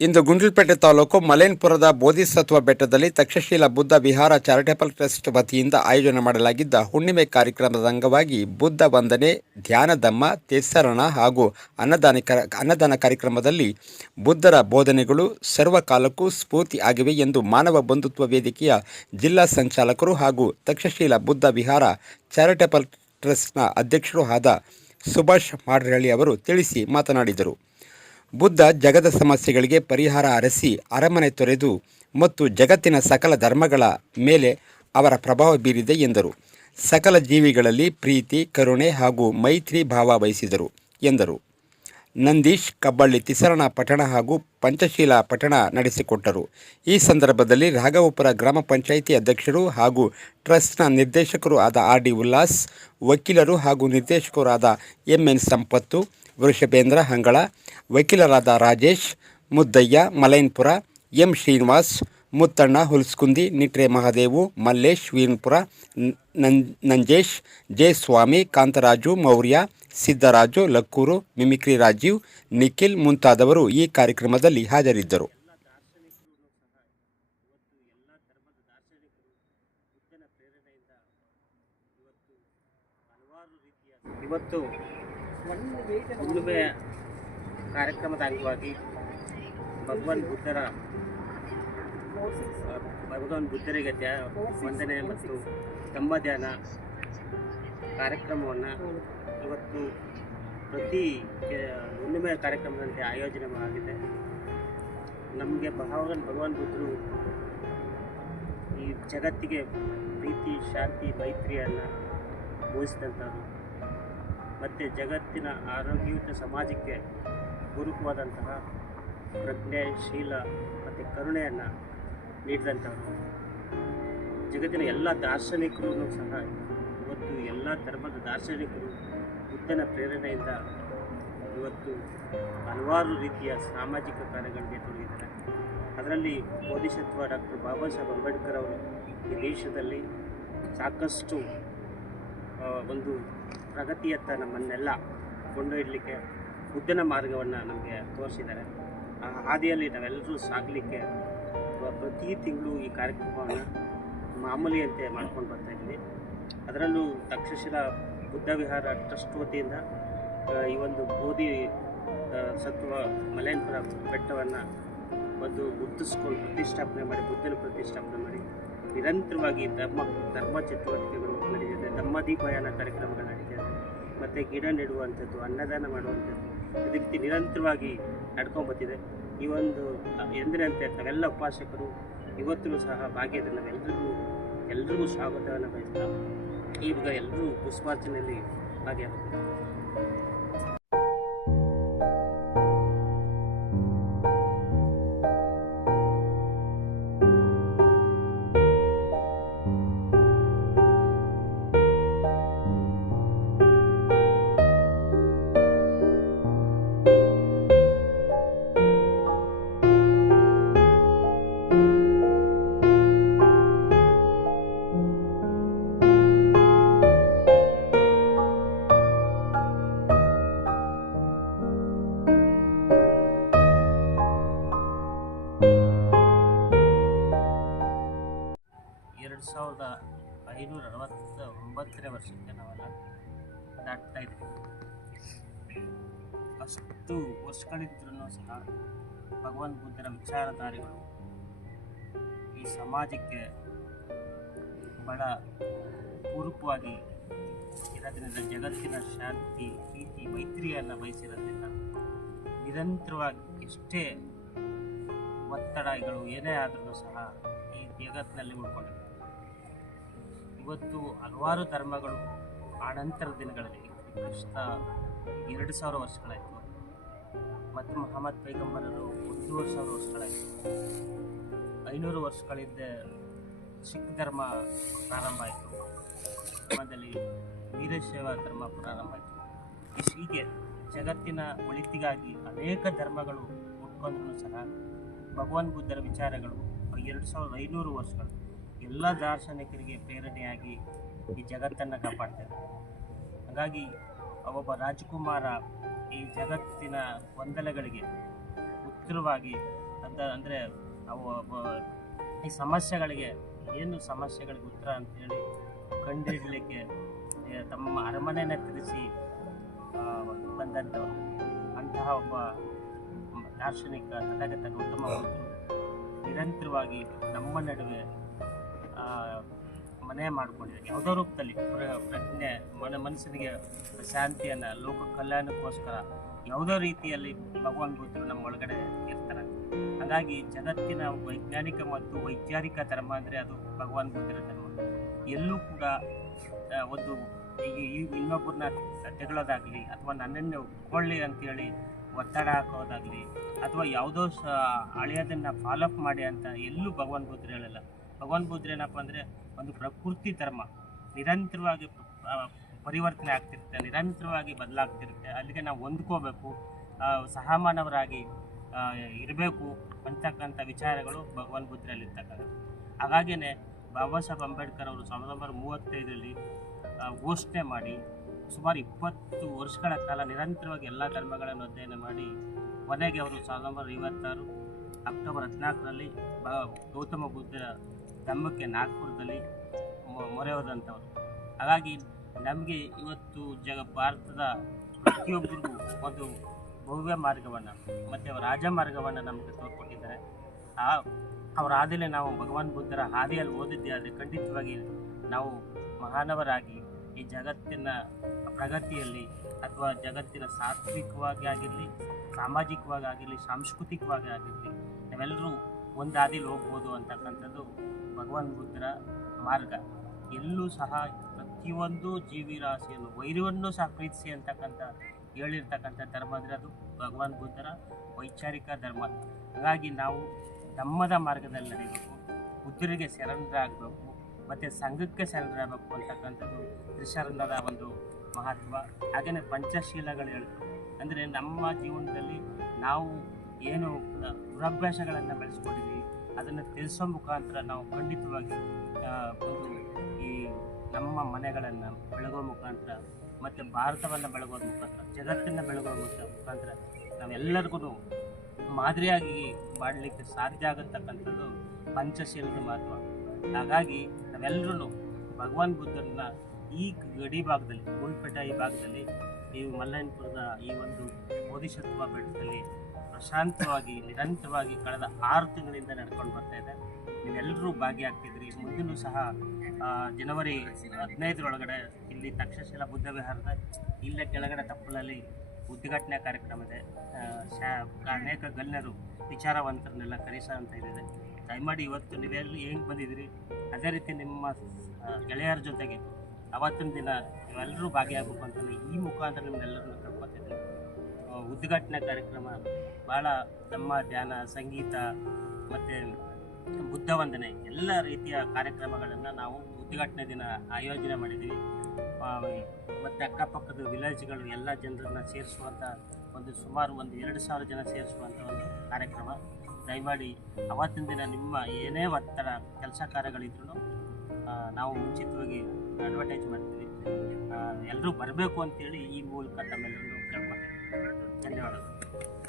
ಇಂದು ಗುಂಡ್ಲುಪೇಟೆ ತಾಲೂಕು ಮಲೇನ್ಪುರದ ಬೋಧಿಸತ್ವ ಬೆಟ್ಟದಲ್ಲಿ ತಕ್ಷಶೀಲ ಬುದ್ಧ ವಿಹಾರ charitable trust ವತಿಯಿಂದ ಆಯೋಜನೆ ಮಾಡಲಾಗಿದ್ದ ಹುಣ್ಣಿಮೆ ಕಾರ್ಯಕ್ರಮದ ಅಂಗವಾಗಿ ಬುದ್ಧ ವಂದನೆ ಧ್ಯಾನದಮ್ಮ ತೀರ್ಥರಣ ಹಾಗೂ ಅನ್ನದಾನ ಅನ್ನದಾನ ಕಾರ್ಯಕ್ರಮದಲ್ಲಿ ಬುದ್ಧರ ಬೋಧನೆಗಳು ಸರ್ವಕಾಲಕ್ಕೂ ಸ್ಫೂರ್ತಿ ಆಗಿವೆ ಎಂದು ಮಾನವ ಬಂಧುತ್ವ ವೇದಿಕೆಯ ಜಿಲ್ಲಾ ಸಂಚಾಲಕರು ಹಾಗೂ ತಕ್ಷಶೀಲ ಬುದ್ಧ ವಿಹಾರ ಚಾರಿಟೇಬಲ್ ಟ್ರಸ್ಟ್ನ ಅಧ್ಯಕ್ಷರು ಆದ ಸುಭಾಷ್ ಮಾಡ್ರಳ್ಳಿ ಅವರು ತಿಳಿಸಿ ಮಾತನಾಡಿದರು. ಬುದ್ಧ ಜಗದ ಸಮಸ್ಯೆಗಳಿಗೆ ಪರಿಹಾರ ಅರಸಿ ಅರಮನೆ ತೊರೆದು ಮತ್ತು ಜಗತ್ತಿನ ಸಕಲ ಧರ್ಮಗಳ ಮೇಲೆ ಅವರ ಪ್ರಭಾವ ಬೀರಿದೆ ಎಂದರು. ಸಕಲ ಜೀವಿಗಳಲ್ಲಿ ಪ್ರೀತಿ, ಕರುಣೆ ಹಾಗೂ ಮೈತ್ರಿ ಭಾವ ವಹಿಸಿದರು ಎಂದರು. ನಂದೀಶ್ ಕಬ್ಬಳ್ಳಿ ತಿಸರಣ ಪಠಣ ಹಾಗೂ ಪಂಚಶೀಲ ಪಠಣ ನಡೆಸಿಕೊಟ್ಟರು. ಈ ಸಂದರ್ಭದಲ್ಲಿ ರಾಘವಪುರ ಗ್ರಾಮ ಪಂಚಾಯಿತಿ ಅಧ್ಯಕ್ಷರು ಹಾಗೂ ಟ್ರಸ್ಟ್ನ ನಿರ್ದೇಶಕರು ಆದ ಆರ್ ಡಿ ಉಲ್ಲಾಸ್, ವಕೀಲರು ಹಾಗೂ ನಿರ್ದೇಶಕರು ಆದ ಎಂ ಎನ್ ಸಂಪತ್ತು ವೃಷಭೇಂದ್ರ ಹಂಗಳ, ವಕೀಲರಾದ ರಾಜೇಶ್, ಮುದ್ದಯ್ಯ, ಮಲೈನ್ಪುರ, ಎಂ ಶ್ರೀನಿವಾಸ್, ಮುತ್ತಣ್ಣ ಹುಲ್ಸ್ಕುಂದಿ, ನಿಟ್ರೆ ಮಹಾದೇವು, ಮಲ್ಲೇಶ್ ವೀರನ್ಪುರ ನಂ- ನಂಜೇಶ್ ಜಯಸ್ವಾಮಿ ಕಾಂತರಾಜು, ಮೌರ್ಯ, ಸಿದ್ದರಾಜು, ಲಕ್ಕೂರು, ಮಿಮಿಕ್ರಿ ರಾಜೀವ್, ನಿಖಿಲ್ ಮುಂತಾದವರು ಈ ಕಾರ್ಯಕ್ರಮದಲ್ಲಿ ಹಾಜರಿದ್ದರು. ಇವತ್ತು ಹುಣ್ಣಿಮೆ ಕಾರ್ಯಕ್ರಮದ ಅಂಗವಾಗಿ ಭಗವಾನ್ ಬುದ್ಧರ, ಭಗವಾನ್ ಬುದ್ಧರಿಗೆ ವಂದನೆ ಮತ್ತು ತಮ್ಮ ಧ್ಯಾನ ಕಾರ್ಯಕ್ರಮವನ್ನು ಇವತ್ತು ಪ್ರತಿ ಹುಣ್ಣಿಮೆಯ ಹುಣ್ಣಿಮೆ ಕಾರ್ಯಕ್ರಮದಂತೆ ಆಯೋಜನೆ ಆಗಿದೆ ನಮಗೆ ಭಗವಾನ್ ಭಗವಾನ್ ಬುದ್ಧರು ಈ ಜಗತ್ತಿಗೆ ಪ್ರೀತಿ, ಶಾಂತಿ, ಮೈತ್ರಿಯನ್ನು ಬೋಧಿಸಿದಂಥದ್ದು ಮತ್ತು ಜಗತ್ತಿನ ಆರೋಗ್ಯಯುತ ಸಮಾಜಕ್ಕೆ ಗುರುಕವಾದಂತಹ ಪ್ರಜ್ಞೆ, ಶೀಲ ಮತ್ತು ಕರುಣೆಯನ್ನು ನೀಡಿದಂಥವರು. ಜಗತ್ತಿನ ಎಲ್ಲ ದಾರ್ಶನಿಕರು ಸಹ ಇವತ್ತು ಎಲ್ಲ ಧರ್ಮದ ದಾರ್ಶನಿಕರು ಬುದ್ಧನ ಪ್ರೇರಣೆಯಿಂದ ಇವತ್ತು ಹಲವಾರು ರೀತಿಯ ಸಾಮಾಜಿಕ ಕಾರ್ಯಗಳಿಗೆ ತೊಡಗಿದ್ದಾರೆ. ಅದರಲ್ಲಿ ಬೋಧಿಸತ್ವ ಡಾಕ್ಟರ್ ಬಾಬಾ ಸಾಹೇಬ್ ಅಂಬೇಡ್ಕರ್ ಅವರು ಈ ದೇಶದಲ್ಲಿ ಸಾಕಷ್ಟು ಒಂದು ಪ್ರಗತಿಯತ್ತ ನಮ್ಮನ್ನೆಲ್ಲ ಕೊಂಡೊಯ್ಯಲಿಕ್ಕೆ ಬುದ್ಧನ ಮಾರ್ಗವನ್ನು ನಮಗೆ ತೋರಿಸಿದ್ದಾರೆ. ಆ ಹಾದಿಯಲ್ಲಿ ನಾವೆಲ್ಲರೂ ಸಾಗಲಿಕ್ಕೆ ಪ್ರತಿ ತಿಂಗಳು ಈ ಕಾರ್ಯಕ್ರಮವನ್ನು ಮಾಮೂಲಿಯಂತೆ ಮಾಡ್ಕೊಂಡು ಬರ್ತಾ ಇದ್ದೀವಿ. ಅದರಲ್ಲೂ ತಕ್ಷಶಿಲ ಬುದ್ಧ ವಿಹಾರ ಟ್ರಸ್ಟ್ ವತಿಯಿಂದ ಈ ಒಂದು ಬೋಧಿ ಸತ್ವ ಮಲಯನ್ಪುರ ಬೆಟ್ಟವನ್ನು ಒಂದು ಗುರುತಿಸ್ಕೊಂಡು ಪ್ರತಿಷ್ಠಾಪನೆ ಮಾಡಿ, ಬುದ್ಧನ ಪ್ರತಿಷ್ಠಾಪನೆ ಮಾಡಿ, ನಿರಂತರವಾಗಿ ಧರ್ಮ ಧರ್ಮ ಚಟುವಟಿಕೆಗಳು ನಡೆಯುತ್ತೆ ಕಾರ್ಯಕ್ರಮಗಳು ನಡೀತಿದೆ ಮತ್ತು ಗಿಡ ನೆಡುವಂಥದ್ದು, ಅನ್ನದಾನ ಮಾಡುವಂಥದ್ದು ಇದೇ ರೀತಿ ನಿರಂತರವಾಗಿ ನಡ್ಕೊಂಬತ್ತಿದೆ. ಈ ಒಂದು ಎಂದಿನಂತೆ ನಾವೆಲ್ಲ ಉಪಾಸಕರು ಇವತ್ತೂ ಸಹ ಭಾಗ್ಯದ ನಾವೆಲ್ಲರಿಗೂ ಎಲ್ರಿಗೂ ಸ್ವಾಗತವನ್ನು ಬಯಸ್ತಾ ಈಗ ಎಲ್ಲರೂ ಪುಷ್ಪಾರ್ಚನೆಯಲ್ಲಿ ಭಾಗಿಯಾಗ್ತಾರೆ ವರ್ಷಕ್ಕೆ ನಾವೆಲ್ಲ ದಾಟ್ತಾ ಇದ್ದೀವಿ. ಅಷ್ಟು ವರ್ಷಗಳಿದ್ರೂ ಸಹ ಭಗವಾನ್ ಬುದ್ಧರ ವಿಚಾರಧಾರೆಗಳು ಈ ಸಮಾಜಕ್ಕೆ ಬಹಳ ಪೂರಕವಾಗಿ ಇರೋದ್ರಿಂದ ಜಗತ್ತಿನ ಶಾಂತಿ, ಪ್ರೀತಿ, ಮೈತ್ರಿಯನ್ನು ಬಯಸಿರೋದ್ರಿಂದ ನಿರಂತರವಾಗಿ ಎಷ್ಟೇ ಒತ್ತಡಗಳು ಏನೇ ಆದರೂ ಸಹ ಈ ಜಗತ್ತಿನಲ್ಲಿ ಉಳ್ಕೊಂಡಿದೆ ಇವತ್ತು ಹಲವಾರು ಧರ್ಮಗಳು ಆನಂತರ ದಿನಗಳಲ್ಲಿ ಕ್ರಿಸ್ತ ಎರಡು ಸಾವಿರ ವರ್ಷಗಳಾಯಿತು. ಮತ್ತು ಮೊಹಮ್ಮದ್ ಪೈಗಂಬರರು ಒಂದೂವರೆ ಸಾವಿರ ವರ್ಷಗಳಾಯಿತು. ಐನೂರು ವರ್ಷಗಳಿಂದ ಸಿಖ್ ಧರ್ಮ ಪ್ರಾರಂಭ ಆಯಿತು. ಧರ್ಮದಲ್ಲಿ ವೀರಶೈವ ಧರ್ಮ ಪ್ರಾರಂಭ ಆಯಿತು. ಹೀಗೆ ಜಗತ್ತಿನ ಒಳಿತಿಗಾಗಿ ಅನೇಕ ಧರ್ಮಗಳು ಹುಟ್ಕೊಂಡ್ರೂ ಸಹ ಭಗವಾನ್ ಬುದ್ಧರ ವಿಚಾರಗಳು ಎರಡು ಸಾವಿರದ ಐನೂರು ವರ್ಷಗಳು. ಎಲ್ಲ ದಾರ್ಶನಿಕರಿಗೆ ಪ್ರೇರಣೆಯಾಗಿ ಈ ಜಗತ್ತನ್ನು ಕಾಪಾಡ್ತಾರೆ ಹಾಗಾಗಿ, ಒಬ್ಬ ರಾಜಕುಮಾರ ಈ ಜಗತ್ತಿನ ಗೊಂದಲಗಳಿಗೆ ಉತ್ತರವಾಗಿ ಅಂತ ಅಂದರೆ, ಅವು ಈ ಸಮಸ್ಯೆಗಳಿಗೆ ಏನು ಸಮಸ್ಯೆಗಳಿಗೆ ಉತ್ತರ ಅಂತೇಳಿ ಕಂಡುಹಿಡಲಿಕ್ಕೆ ತಮ್ಮ ಅರಮನೆಯನ್ನು ತಿಳಿಸಿ ಬಂದಂಥವರು. ಅಂತಹ ಒಬ್ಬ ದಾರ್ಶನಿಕ ತಥಾಗತ ಗೌತಮ ನಿರಂತರವಾಗಿ ನಮ್ಮ ನಡುವೆ ಮನೆ ಮಾಡಿಕೊಂಡಿದ್ದಾರೆ ಯಾವುದೋ ರೂಪದಲ್ಲಿ. ಪ್ರ- ಪ್ರಜ್ಞೆ, ಮನ, ಮನಸ್ಸಿನಿಗೆ ಶಾಂತಿಯನ್ನು, ಲೋಕ ಕಲ್ಯಾಣಕ್ಕೋಸ್ಕರ ಯಾವುದೋ ರೀತಿಯಲ್ಲಿ ಭಗವಾನ್ ಬುದ್ಧರು ನಮ್ಮ ಒಳಗಡೆ ಇರ್ತಾರೆ. ಹಾಗಾಗಿ ಜಗತ್ತಿನ ವೈಜ್ಞಾನಿಕ ಮತ್ತು ವೈಚಾರಿಕ ಧರ್ಮ ಅಂದರೆ ಅದು ಭಗವಾನ್ ಬುದ್ಧರ ಧರ್ಮ. ಎಲ್ಲೂ ಕೂಡ ಒಂದು ಇನ್ನೊಬ್ಬರನ್ನ ತೆಗಳೋದಾಗಲಿ ಅಥವಾ ನನ್ನನ್ನು ಒಪ್ಕೊಳ್ಳಿ ಅಂತೇಳಿ ಒತ್ತಡ ಹಾಕೋದಾಗಲಿ ಅಥವಾ ಯಾವುದೋ ಸ, ಹಳೆಯದನ್ನು ಫಾಲೋಅಪ್ ಮಾಡಿ ಅಂತ ಎಲ್ಲೂ ಭಗವಾನ್ ಬುದ್ಧರು ಹೇಳಲ್ಲ. ಭಗವಾನ್ ಬುದ್ಧರು ಏನಪ್ಪ ಅಂದರೆ ಒಂದು ಪ್ರಕೃತಿ ಧರ್ಮ. ನಿರಂತರವಾಗಿ ಪರಿವರ್ತನೆ ಆಗ್ತಿರುತ್ತೆ, ನಿರಂತರವಾಗಿ ಬದಲಾಗ್ತಿರುತ್ತೆ. ಅಲ್ಲಿಗೆ ನಾವು ಹೊಂದ್ಕೋಬೇಕು ಸಹಮಾನವರಾಗಿ ಇರಬೇಕು ಅಂತಕ್ಕಂಥ ವಿಚಾರಗಳು ಭಗವಾನ್ ಬುದ್ಧರಲ್ಲಿ ಇರ್ತಕ್ಕಂಥದ್ದು. ಹಾಗಾಗಿಯೇ ಬಾಬಾ ಸಾಹೇಬ್ ಅಂಬೇಡ್ಕರ್ ಅವರು ಸಾವಿರದ ಒಂಬೈನೂರ ಮೂವತ್ತೈದರಲ್ಲಿ ಘೋಷಣೆ ಮಾಡಿ, ಸುಮಾರು ಇಪ್ಪತ್ತು ವರ್ಷಗಳ ಕಾಲ ನಿರಂತರವಾಗಿ ಎಲ್ಲ ಧರ್ಮಗಳನ್ನು ಅಧ್ಯಯನ ಮಾಡಿ, ಕೊನೆಗೆ ಅವರು ಸಾವಿರದ ಒಂಬೈನೂರ ಐವತ್ತಾರು ಅಕ್ಟೋಬರ್ ಹದಿನಾಲ್ಕರಲ್ಲಿ ಬ, ಗೌತಮ ಬುದ್ಧರ ಧರ್ಮಕ್ಕೆ ನಾಗ್ಪುರದಲ್ಲಿ ಮೊರೆ ಹೋದಂಥವ್ರು ಹಾಗಾಗಿ ನಮಗೆ ಇವತ್ತು ಜಗ ಭಾರತದ ಪ್ರತಿಯೊಬ್ಬರಿಗೂ ಒಂದು ಭವ್ಯ ಮಾರ್ಗವನ್ನು ಮತ್ತು ರಾಜ ಮಾರ್ಗವನ್ನು ನಮಗೆ ತೋರ್ಕೊಟ್ಟಿದ್ದಾರೆ ಆ, ಅವರ ಹಾದಿಲೇ ನಾವು ಭಗವಾನ್ ಬುದ್ಧರ ಹಾದಿಯಲ್ಲಿ ಓದಿದ್ದೇ ಆದರೆ ಖಂಡಿತವಾಗಿ ನಾವು ಮಹಾನವರಾಗಿ ಈ ಜಗತ್ತಿನ ಪ್ರಗತಿಯಲ್ಲಿ ಅಥವಾ ಜಗತ್ತಿನ ಸಾತ್ವಿಕವಾಗಿ ಆಗಿರಲಿ, ಸಾಮಾಜಿಕವಾಗಿ ಆಗಿರಲಿ, ಸಾಂಸ್ಕೃತಿಕವಾಗಿ ಆಗಿರಲಿ, ನಾವೆಲ್ಲರೂ ಒಂದು ಹಾದಿಲಿ ಹೋಗ್ಬೋದು ಅಂತಕ್ಕಂಥದ್ದು ಭಗವಾನ್ ಬುದ್ಧರ ಮಾರ್ಗ. ಎಲ್ಲೂ ಸಹ ಪ್ರತಿಯೊಂದು ಜೀವಿರಾಶಿಯನ್ನು ವೈರವನ್ನು ಸಹ ಪ್ರೀತಿಸಿ ಅಂತಕ್ಕಂಥ ಹೇಳಿರ್ತಕ್ಕಂಥ ಧರ್ಮ ಅಂದರೆ ಅದು ಭಗವಾನ್ ಬುದ್ಧರ ವೈಚಾರಿಕ ಧರ್ಮ. ಹಾಗಾಗಿ ನಾವು ಧಮ್ಮದ ಮಾರ್ಗದಲ್ಲಿ ನಡೀಬೇಕು ಬುದ್ಧರಿಗೆ ಶರಣರಾಗಬೇಕು, ಮತ್ತು ಸಂಘಕ್ಕೆ ಶರಣರಾಗಬೇಕು ಅಂತಕ್ಕಂಥದ್ದು ತ್ರಿಶರಣದ ಒಂದು ಮಹತ್ವ. ಹಾಗೆಯೇ ಪಂಚಶೀಲಗಳು ಹೇಳ್ತಾರೆ ಅಂದರೆ ನಮ್ಮ ಜೀವನದಲ್ಲಿ ನಾವು ಏನು ದುರಭ್ಯಾಸಗಳನ್ನು ಬೆಳೆಸ್ಕೊಂಡಿದ್ದೀವಿ ಅದನ್ನು ತಿಳಿಸೋ ಮುಖಾಂತರ ನಾವು ಖಂಡಿತವಾಗಿ ಒಂದು ಈ ನಮ್ಮ ಮನೆಗಳನ್ನು ಬೆಳಗೋ ಮುಖಾಂತರ ಮತ್ತು ಭಾರತವನ್ನು ಬೆಳಗೋದ ಮುಖಾಂತರ, ಜಗತ್ತನ್ನು ಬೆಳಗೋ ಮುಖ- ಮುಖಾಂತರ ನಾವೆಲ್ಲರಿಗೂ ಮಾದರಿಯಾಗಿ ಮಾಡಲಿಕ್ಕೆ ಸಾಧ್ಯ ಆಗತಕ್ಕಂಥದ್ದು ಪಂಚಶೀಲದ ಮಹತ್ವ. ಹಾಗಾಗಿ ನಾವೆಲ್ಲರೂ ಭಗವಾನ್ ಬುದ್ಧನ ಈ ಗಡಿ ಭಾಗದಲ್ಲಿ ಗುಂಡ್ಪೇಟ ಈ ಭಾಗದಲ್ಲಿ ಈ ಮಲ್ಲಯನಪುರದ ಈ ಒಂದು ಬೋಧಿಸತ್ವ ಬೆಟ್ಟದಲ್ಲಿ ಪ್ರಶಾಂತವಾಗಿ, ನಿರಂತರವಾಗಿ ಕಳೆದ ಆರು ತಿಂಗಳಿಂದ ನಡ್ಕೊಂಡು ಬರ್ತಾ ಇದೆ. ನೀವೆಲ್ಲರೂ ಭಾಗಿಯಾಗ್ತಿದ್ರಿ ಮುಂದಿನೂ ಸಹ ಜನವರಿ ಹದಿನೈದರೊಳಗಡೆ ಇಲ್ಲಿ ತಕ್ಷಶಿಲಾ ಬುದ್ಧ ವಿಹಾರದ ಇಲ್ಲೇ ಕೆಳಗಡೆ ತಪ್ಪಲಲ್ಲಿ ಉದ್ಘಾಟನೆ ಕಾರ್ಯಕ್ರಮ ಇದೆ. ಶಾ, ಅನೇಕ ಗಣ್ಯರು ವಿಚಾರವಂತರನ್ನೆಲ್ಲ ಕರೆಸೋ ಅಂತ ಇದೆ ದಯಮಾಡಿ ಇವತ್ತು ನೀವೆಲ್ಲ ಹೆಂಗೆ ಬಂದಿದ್ದೀರಿ? ಅದೇ ರೀತಿ ನಿಮ್ಮ ಗೆಳೆಯರ ಜೊತೆಗೆ ಅವತ್ತಿನ ದಿನ ನೀವೆಲ್ಲರೂ ಭಾಗಿಯಾಗಬೇಕು ಅಂತ ಈ ಮುಖಾಂತರ ನಿಮ್ಮೆಲ್ಲರನ್ನು ಕಳ್ಕೊತಿದ್ದೀನಿ ಉದ್ಘಾಟನೆ ಕಾರ್ಯಕ್ರಮ ಭಾಳ ನಮ್ಮ ಧ್ಯಾನ, ಸಂಗೀತ ಮತ್ತು ಬುದ್ಧ ವಂದನೆ ಎಲ್ಲ ರೀತಿಯ ಕಾರ್ಯಕ್ರಮಗಳನ್ನು ನಾವು ಉದ್ಘಾಟನೆ ದಿನ ಆಯೋಜನೆ ಮಾಡಿದ್ದೀವಿ. ಮತ್ತು ಅಕ್ಕಪಕ್ಕದ ವಿಲೇಜ್ಗಳು ಎಲ್ಲ ಜನರನ್ನ ಸೇರಿಸುವಂಥ ಒಂದು ಸುಮಾರು ಒಂದು ಎರಡು ಸಾವಿರ ಜನ ಸೇರಿಸುವಂಥ ಒಂದು ಕಾರ್ಯಕ್ರಮ. ದಯಮಾಡಿ ಅವತ್ತಿನ ದಿನ ನಿಮ್ಮ ಏನೇ ಒತ್ತಡ, ಕೆಲಸ ಕಾರ್ಯಗಳಿದ್ರೂ ನಾವು ಮುಂಚಿತವಾಗಿ ಅಡ್ವರ್ಟೈಸ್ ಮಾಡ್ತೀವಿ. ಎಲ್ಲರೂ ಬರಬೇಕು ಅಂತೇಳಿ ಈ ಮೂಲಕ ತಮ್ಮೆಲ್ಲರೂ ಕೇಳ್ಕೊತೀವಿ ಧನ್ಯವಾದಗಳು.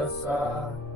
the side.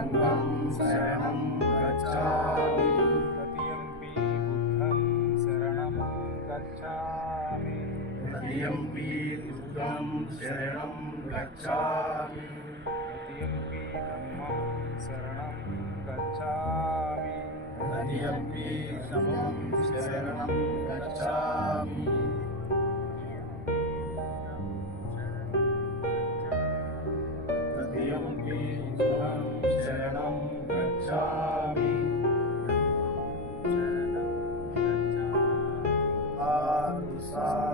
ं शरणं गच्छामि तदीयम्पि बुद्धं शरणं गच्छामि। तदीयम्पि दुष्टं शरणं गच्छामि। तदीयम्पि तदपि शरणं गच्छामि तदीयम्पि समं शरणं गच्छामि। inside.